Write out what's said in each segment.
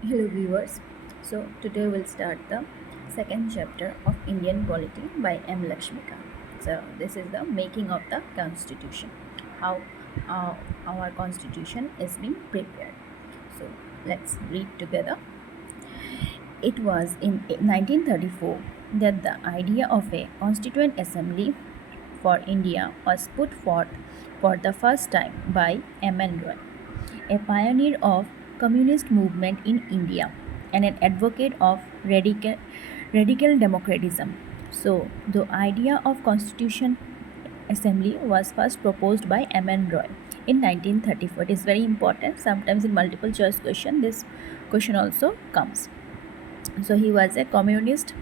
Hello viewers. So today we'll start the second chapter of Indian Polity by M Laxmikanth. So this is the making of the constitution. How our constitution is being prepared. So let's read together. It was in 1934 that the idea of a constituent assembly for India was put forth for the first time by M. N. Roy, a pioneer of communist movement in India and an advocate of radical democratism. So, the idea of constitution assembly was first proposed by M. N. Roy in 1934. It is very important. Sometimes in multiple choice question, this question also comes. So he was a communist,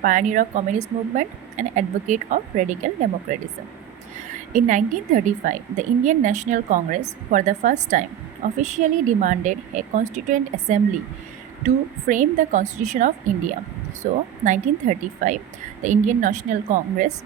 pioneer of communist movement and advocate of radical democratism. In 1935, the Indian National Congress, for the first time, officially demanded a constituent assembly to frame the Constitution of India. So, 1935, the Indian National Congress,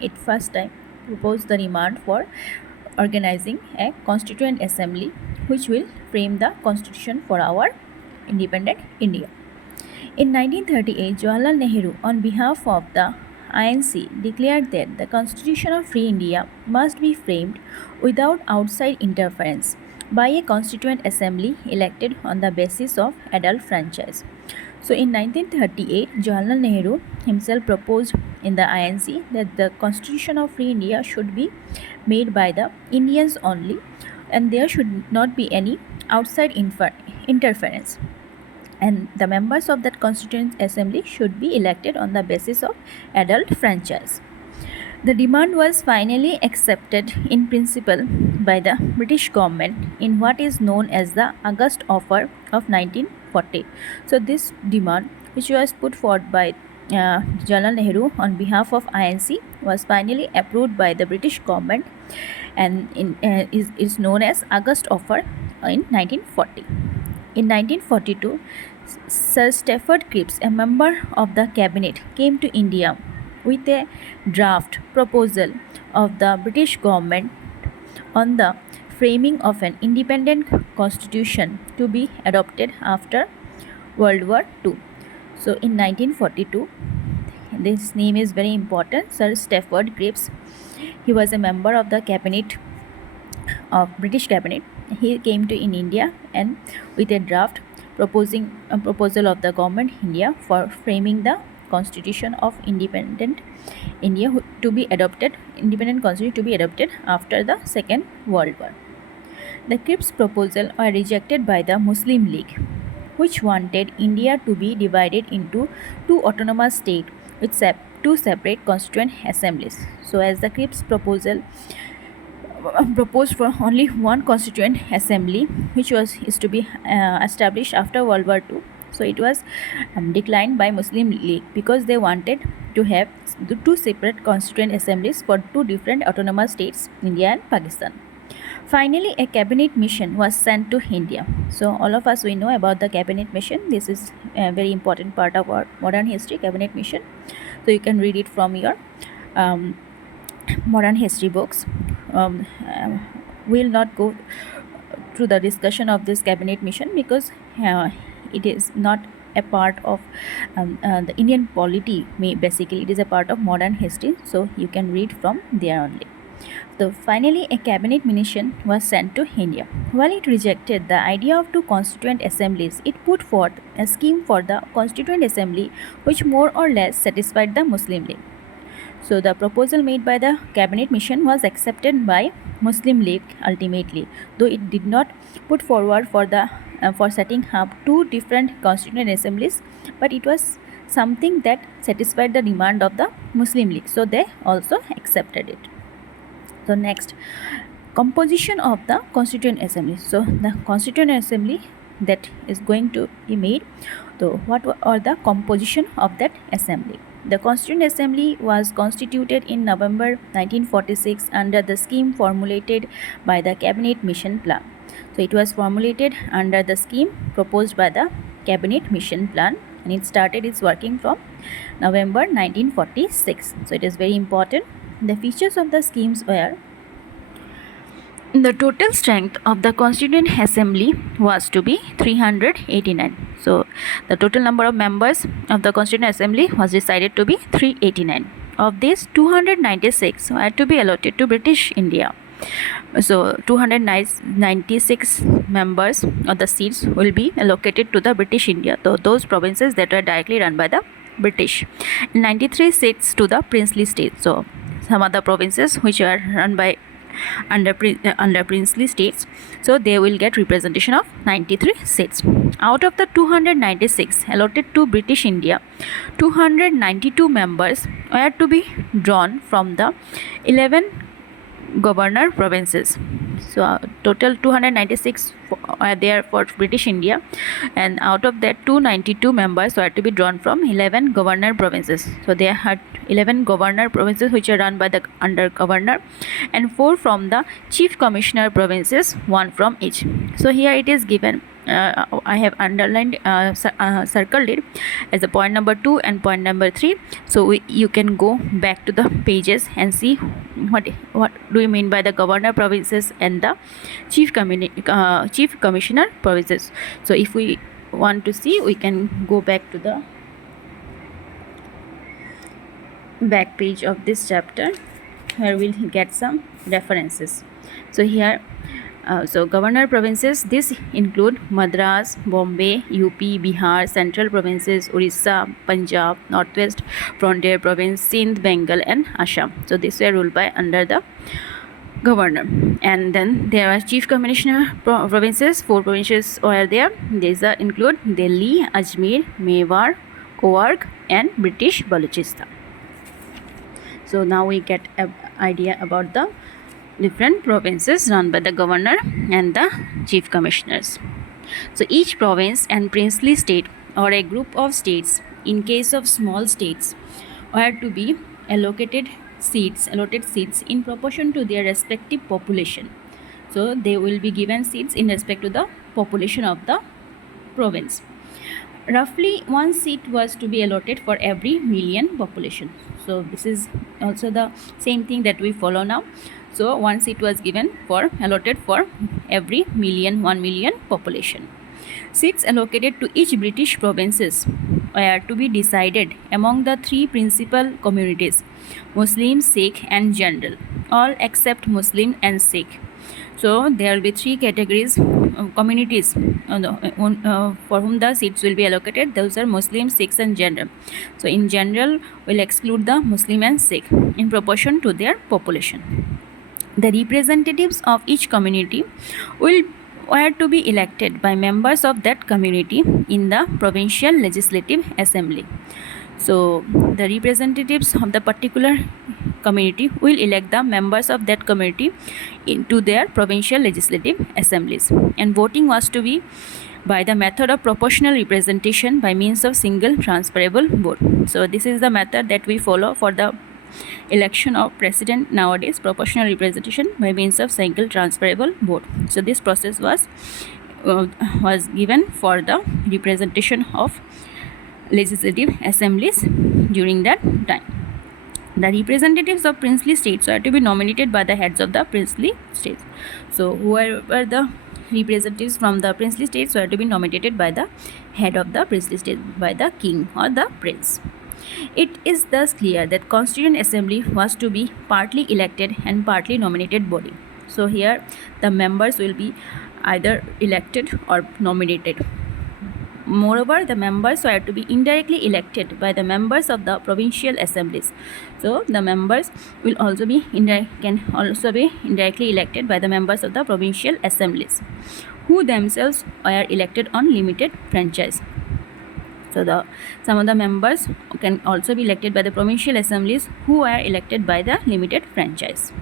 it first time proposed the demand for organizing a constituent assembly which will frame the constitution for our independent India. In 1938, Jawaharlal Nehru, on behalf of the INC, declared that the Constitution of Free India must be framed without outside interference by a constituent assembly elected on the basis of adult franchise. So in 1938, Jawaharlal Nehru himself proposed in the INC that the Constitution of Free India should be made by the Indians only and there should not be any outside interference, and the members of that constituent assembly should be elected on the basis of adult franchise. The demand was finally accepted in principle by the British government in what is known as the August Offer of 1940. So this demand, which was put forward by Jawaharlal Nehru on behalf of INC, was finally approved by the British government and is known as August Offer in 1940. In 1942, Sir Stafford Cripps, a member of the cabinet, came to India with a draft proposal of the British government on the framing of an independent constitution to be adopted after World War II. So in 1942, this name is very important, Sir Stafford Cripps. He was a member of the cabinet of British cabinet. He came to in India and with a draft proposing a proposal of the government India for framing the constitution of independent India to be adopted, independent constitution to be adopted after the Second World War. The Cripps proposal were rejected by the Muslim League, which wanted India to be divided into two autonomous states with two separate constituent assemblies. So as the Cripps proposal proposed for only one constituent assembly, which is to be established after World War II. So it was declined by Muslim League because they wanted to have the two separate constituent assemblies for two different autonomous states, India and Pakistan. Finally, a cabinet mission was sent to India. So all of us we know about the cabinet mission. This is a very important part of our modern history, cabinet mission. So you can read it from your modern history books. We'll not go through the discussion of this cabinet mission because it is not a part of the Indian polity. Basically, it is a part of modern history, so you can read from there only. So finally, a cabinet mission was sent to India. While it rejected the idea of two constituent assemblies, it put forth a scheme for the constituent assembly which more or less satisfied the Muslim League. So the proposal made by the cabinet mission was accepted by Muslim League ultimately, though it did not put forward for setting up two different constituent assemblies, but it was something that satisfied the demand of the Muslim League, so they also accepted it. So next, composition of the constituent assembly. So the constituent assembly that is going to be made. So what are the composition of that assembly? The Constituent Assembly was constituted in November 1946 under the scheme formulated by the Cabinet Mission Plan. So it was formulated under the scheme proposed by the Cabinet Mission Plan, and it started its working from November 1946. So it is very important. The features of the schemes were The total strength of the Constituent Assembly was to be 389. So, the total number of members of the Constituent Assembly was decided to be 389. Of these, 296 were to be allotted to British India. So, 296 members of the seats will be allocated to the British India, those provinces that are directly run by the British. 93 seats to the princely states. So, some other provinces which are run by under princely states, so they will get representation of 93 seats. Out of the 296 allotted to British India, 292 members were to be drawn from the 11 governor provinces. So total 296 are there for British India, and out of that 292 members were to be drawn from 11 governor provinces. So they had 11 governor provinces which are run by the under governor, and 4 from the chief commissioner provinces, 1 from each. So here it is given, I have underlined, circled it as a point number 2 and point number 3. So you can go back to the pages and see what do you mean by the governor provinces and the chief commissioner provinces. So if we want to see, we can go back to the back page of this chapter, where we'll get some references. So here, so governor provinces, this include Madras, Bombay, UP, Bihar, central provinces, Orissa, Punjab, Northwest Frontier Province, Sindh, Bengal and Assam. So these were ruled by under the governor. And then there are chief commissioner provinces, 4 provinces were there. These include Delhi, Ajmer, Mewar, Coorg and British Balochistan. So now we get an idea about the different provinces run by the governor and the chief commissioners. So each province and princely state or a group of states, in case of small states, were to be allotted seats in proportion to their respective population. So they will be given seats in respect to the population of the province. Roughly 1 seat was to be allotted for every million population. So this is also the same thing that we follow now. So 1 seat was allotted for every 1 million population. Seats allocated to each British provinces were to be decided among the 3 principal communities, Muslim, Sikh and General, all except Muslim and Sikh. So there will be 3 categories, communities for whom the seats will be allocated. Those are Muslim, Sikhs and General. So in general, we'll exclude the Muslim and Sikh in proportion to their population. The representatives of each community were to be elected by members of that community in the provincial legislative assembly. So the representatives of the particular community will elect the members of that community into their provincial legislative assemblies, and voting was to be by the method of proportional representation by means of single transferable vote. So this is the method that we follow for the election of president nowadays, proportional representation by means of single transferable vote. So this process was given for the representation of legislative assemblies during that time. The representatives of princely states are to be nominated by the heads of the princely states. So whoever the representatives from the princely states were to be nominated by the head of the princely state, by the king or the prince. It is thus clear that Constituent Assembly was to be partly elected and partly nominated body. So here the members will be either elected or nominated. Moreover, the members were to be indirectly elected by the members of the provincial assemblies. So the members will also be indirectly elected by the members of the provincial assemblies, who themselves are elected on limited franchise. So some of the members can also be elected by the provincial assemblies, who are elected by the limited franchise.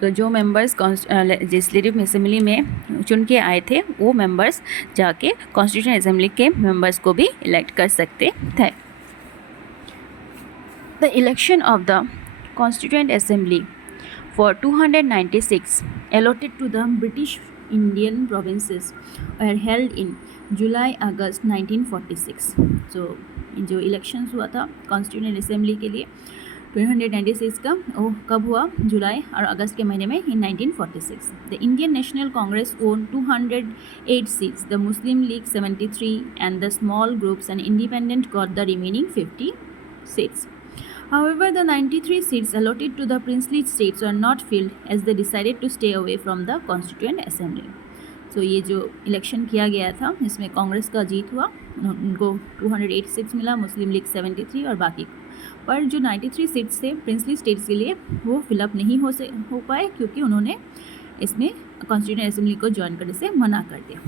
तो जो members legislative assembly में चुन के आए थे, वो members जाके constitution assembly के मेंबर्स को भी इलेक्ट कर सकते थे. The election of the constituent assembly for 296 allotted to the British Indian provinces were held in जुलाई-अगस्त 1946. जो इलेक्शंस हुआ था कॉन्स्टिट्यूएंट असेंबली के लिए 296 का वो कब हुआ? जुलाई और अगस्त के महीने में in 1946. The Indian National Congress owned 208 seats, the Muslim League 73, and the small groups and independent got the remaining 50 seats. However, the 93 seats allotted to the princely states were not filled as they decided to stay away from the Constituent Assembly. So ये जो election किया गया था इसमें कांग्रेस का जीत हुआ, उनको 208 seats मिला, मुस्लिम लीग 73 और बाकी पर जो 93 सीट्स थे प्रिंसली स्टेट्स के लिए वो फिलअप नहीं हो पाए क्योंकि उन्होंने इसमें कॉन्स्टिट्यूएंट असेंबली को ज्वाइन करने से मना कर दिया.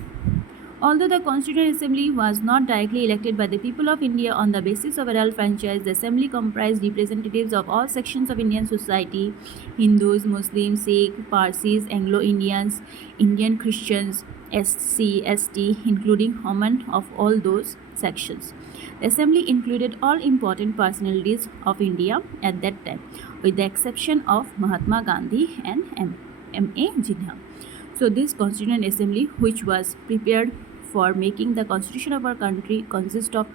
Although the Constituent Assembly was not directly elected by the people of India on the basis of a royal franchise, the Assembly comprised representatives of all sections of Indian society: Hindus, Muslims, Sikh, Parsis, Anglo-Indians, Indian Christians, SC, ST, including women of all those sections. The Assembly included all important personalities of India at that time, with the exception of Mahatma Gandhi and M.A. Jinnah. So this Constituent Assembly, which was prepared for making the constitution of our country, consists of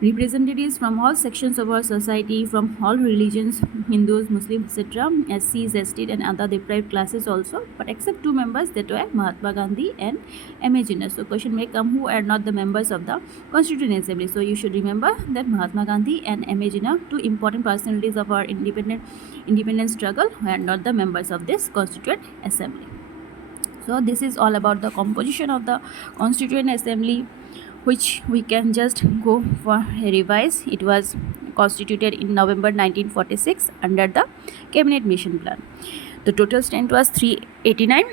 representatives from all sections of our society, from all religions, Hindus, Muslims, etc., SCs, STs, and other deprived classes also, but except two members, that were Mahatma Gandhi and M.A. Jinnah. So question may come, who are not the members of the Constituent Assembly? So you should remember that Mahatma Gandhi and M.A. Jinnah, two important personalities of our independence struggle, were not the members of this Constituent Assembly. So this is all about the composition of the Constituent Assembly, which we can just go for a revise. It was constituted in November 1946 under the Cabinet Mission Plan. The total strength was 389,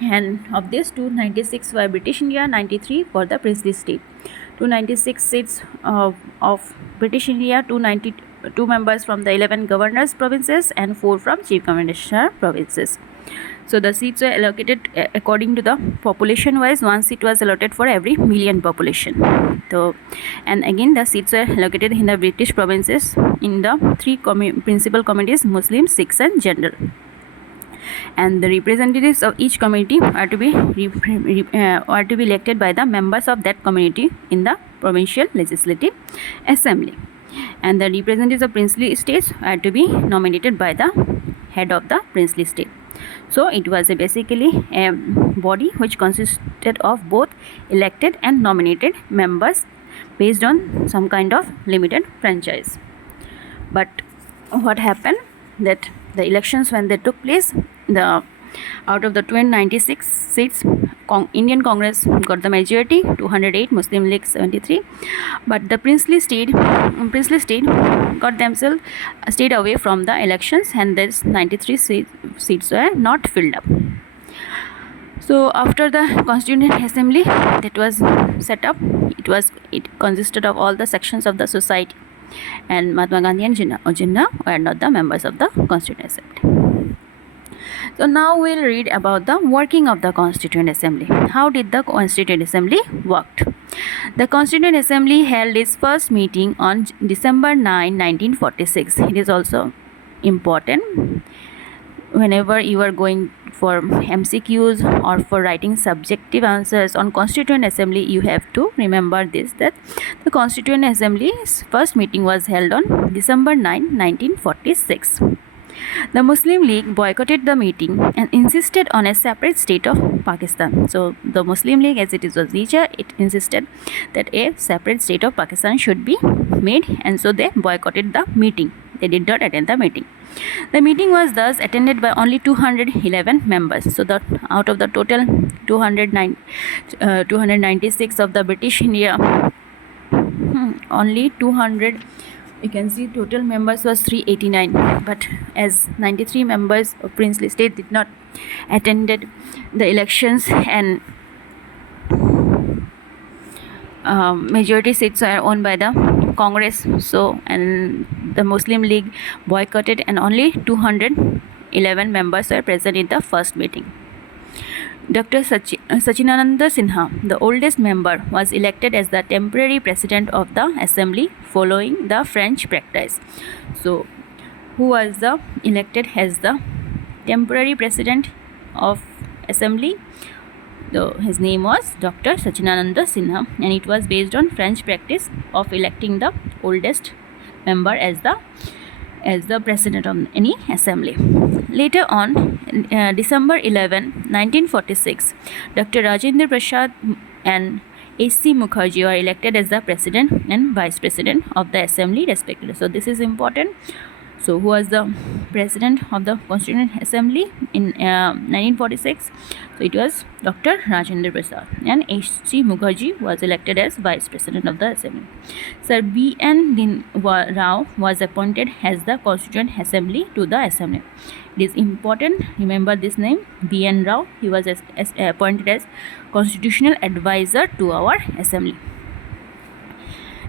and of this 296 were British India, 93 for the princely state. 296 seats of British India, 292 members from the 11 governors provinces and 4 from chief commissioner provinces. So the seats were allocated according to the population wise. One seat was allotted for every million population. So, and again the seats were allocated in the British provinces in the three principal communities: Muslim, Sikhs, and General. And the representatives of each community are to be elected by the members of that community in the provincial legislative assembly. And the representatives of princely states are to be nominated by the head of the princely state. So it was basically a body which consisted of both elected and nominated members based on some kind of limited franchise. But what happened, that the elections when they took place, out of the 296 seats, Indian Congress got the majority, 208, Muslim League 73, but the princely state got themselves stayed away from the elections, and this 93 seats were not filled up. So after the Constituent Assembly that was set up, it consisted of all the sections of the society, and Mahatma Gandhi and Jinnah were not the members of the Constituent Assembly. So now we'll read about the working of the Constituent Assembly. How did the Constituent Assembly worked? The Constituent Assembly held its first meeting on December 9, 1946. It is also important whenever you are going for MCQs or for writing subjective answers on Constituent Assembly, you have to remember this, that the Constituent Assembly's first meeting was held on December 9, 1946. The Muslim League boycotted the meeting and insisted on a separate state of Pakistan. So the Muslim League, as it is was nature, it insisted that a separate state of Pakistan should be made, and so they boycotted the meeting. They did not attend the meeting. The meeting was thus attended by only 211 members. So out of the total 296 of the British India, only 200, you can see total members was 389, but as 93 members of princely state did not attended the elections, and majority seats are owned by the Congress, so and the Muslim League boycotted, and only 211 members were present in the first meeting. Dr. Sachinananda Sinha, the oldest member, was elected as the temporary president of the assembly following the French practice. So, who was elected as the temporary president of assembly? His name was Dr. Sachinananda Sinha, and it was based on French practice of electing the oldest member as the as the president of any assembly. Later on, December 11, 1946, Dr. Rajendra Prasad and H.C. Mukherjee are elected as the president and vice president of the assembly respectively. So this is important. So who was the president of the Constituent Assembly in 1946? So it was Dr. Rajendra Prasad, and H.C. Mukherjee was elected as vice president of the assembly. Sir B.N. Rao was appointed as the Constituent Assembly to the assembly. It is important, remember this name, B.N. Rao. He was appointed as constitutional advisor to our assembly.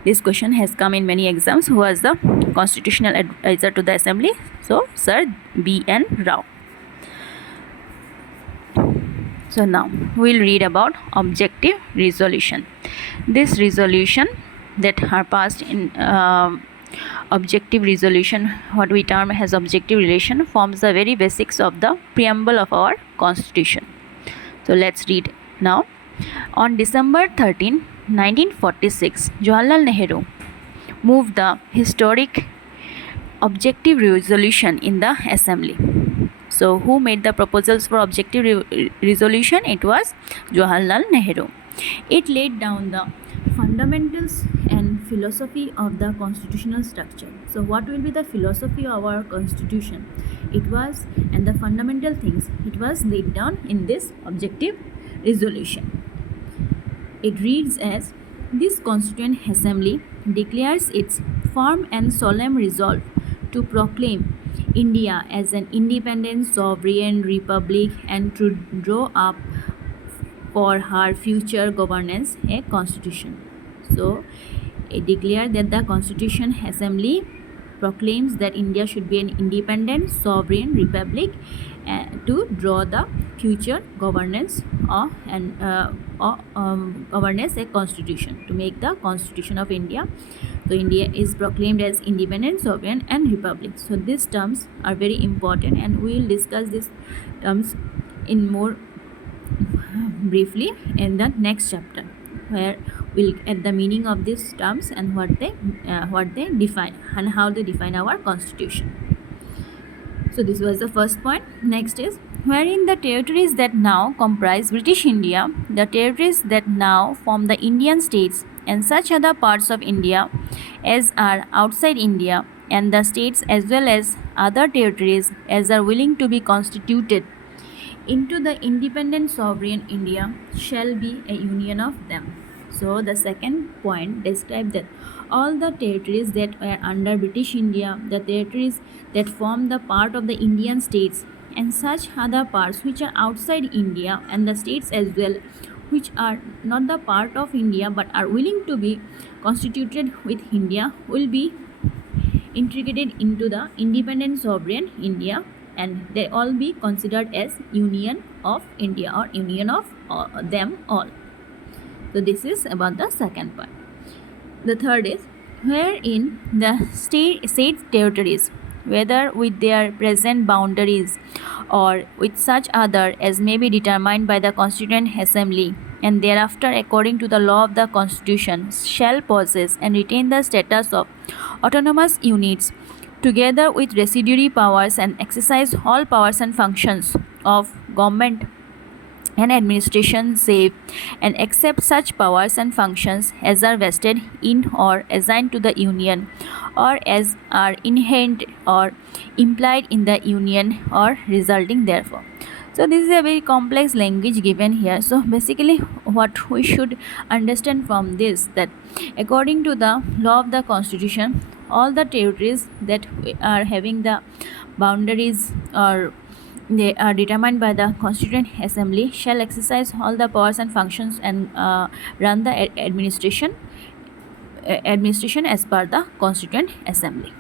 This question has come in many exams. Who was the constitutional advisor to the assembly? So, Sir B.N. Rao. So, now we will read about objective resolution. This resolution that are passed in objective resolution, what we term as objective resolution, forms the very basics of the preamble of our constitution. So, let's read now. On December 13, 1946, Jawaharlal Nehru moved the historic objective resolution in the assembly. So, who made the proposals for objective resolution? It was Jawaharlal Nehru. It laid down the fundamentals and philosophy of the constitutional structure. So, what will be the philosophy of our constitution? It was, and the fundamental things, it was laid down in this objective resolution. It reads as, this Constituent Assembly declares its firm and solemn resolve to proclaim India as an independent sovereign republic and to draw up for her future governance a constitution. So, it declared that the Constitution Assembly proclaims that India should be an independent sovereign republic to draw the future governance governance a constitution, to make the constitution of India. So India is proclaimed as independent, sovereign and republic. So these terms are very important, and we will discuss these terms in more briefly in the next chapter, where we'll get the meaning of these terms and what they define and how they define our constitution. So this was the first point. Next is, wherein the territories that now comprise British India, the territories that now form the Indian states, and such other parts of India as are outside India, and the states as well as other territories as are willing to be constituted into the independent sovereign India, shall be a union of them. So the second point describes that all the territories that were under British India, the territories that form the part of the Indian states, and such other parts which are outside India, and the states as well which are not the part of India but are willing to be constituted with India, will be integrated into the independent sovereign India, and they all be considered as union of India or union of them all. So this is about the second point. The third is, wherein the state territories, whether with their present boundaries or with such other as may be determined by the Constituent Assembly, and thereafter according to the law of the Constitution, shall possess and retain the status of autonomous units, together with residuary powers, and exercise all powers and functions of government and administration, save and except such powers and functions as are vested in or assigned to the Union, or as are inherent or implied in the Union or resulting therefore. So this is a very complex language given here. So basically what we should understand from this, that according to the law of the Constitution, all the territories that are having the boundaries or they are determined by the Constituent Assembly shall exercise all the powers and functions and run the administration as per the Constituent Assembly.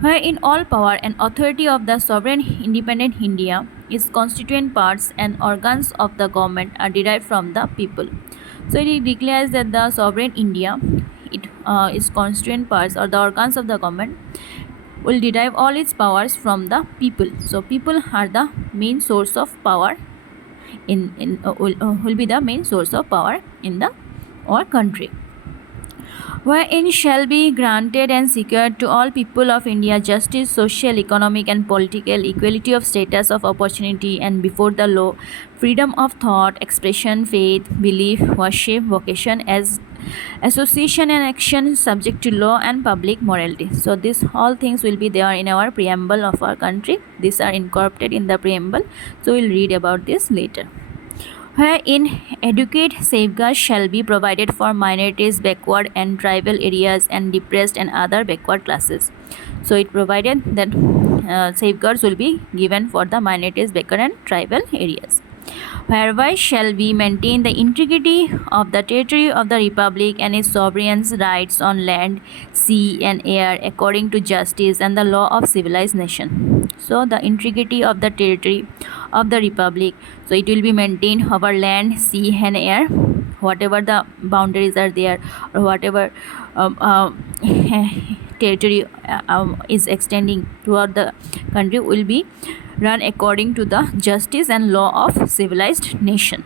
Wherein all power and authority of the sovereign independent India, its constituent parts and organs of the government are derived from the people. So it declares that the sovereign India, its constituent parts or the organs of the government, will derive all its powers from the people. So people are the main source of power will be the main source of power in our country. wherein shall be granted and secured to all people of India justice, social, economic, and political equality of status of opportunity and before the law, freedom of thought, expression, faith, belief, worship, vocation as association and action subject to law and public morality. So these all things will be there in our preamble of our country. These are incorporated in the preamble. So we'll read about this later. Wherein adequate safeguards shall be provided for minorities, backward and tribal areas, and depressed and other backward classes. So it provided that safeguards will be given for the minorities, backward and tribal areas. Whereby shall we maintain the integrity of the territory of the Republic and its sovereign's rights on land, sea, and air according to justice and the law of civilized nation. So the integrity of the territory of the Republic. So it will be maintained over land, sea, and air, whatever the boundaries are there, or whatever um, uh, territory is extending throughout the country will be run according to the justice and law of civilized nation.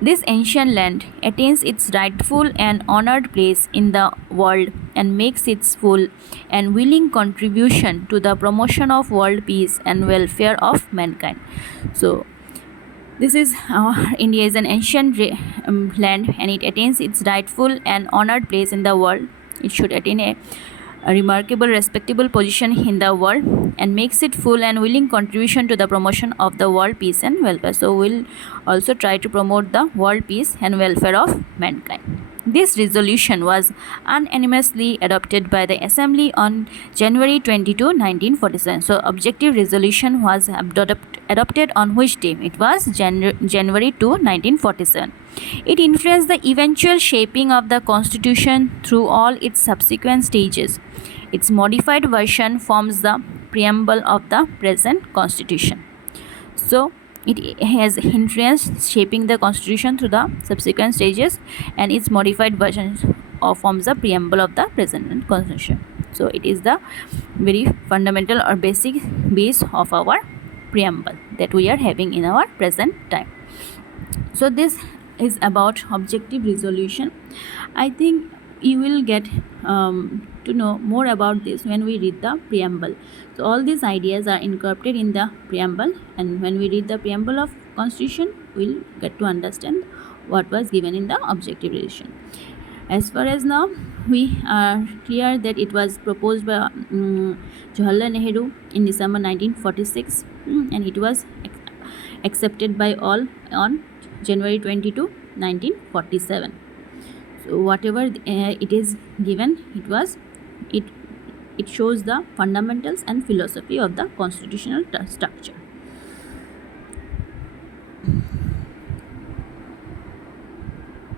This ancient land attains its rightful and honored place in the world and makes its full and willing contribution to the promotion of world peace and welfare of mankind. So this is India is an ancient land and it attains its rightful and honored place in the world. It should attain a remarkable, respectable position in the world and makes it full and willing contribution to the promotion of the world peace and welfare. So we'll also try to promote the world peace and welfare of mankind. This resolution was unanimously adopted by the Assembly on January 22, 1947. So, objective resolution was adopted on which day? It was January 2, 1947. It influenced the eventual shaping of the Constitution through all its subsequent stages. Its modified version forms the preamble of the present Constitution. So, it has influenced shaping the constitution through the subsequent stages and its modified versions forms the preamble of the present constitution. So it is the very fundamental or basic base of our preamble that we are having in our present time. So this is about objective resolution. I think you will get to know more about this when we read the preamble. So all these ideas are incorporated in the preamble, and when we read the preamble of constitution we'll get to understand what was given in the objective resolution. As far as now we are clear that it was proposed by Jawaharlal Nehru in December 1946 and it was accepted by all on January 22, 1947. So whatever it is given, it shows the fundamentals and philosophy of the constitutional structure.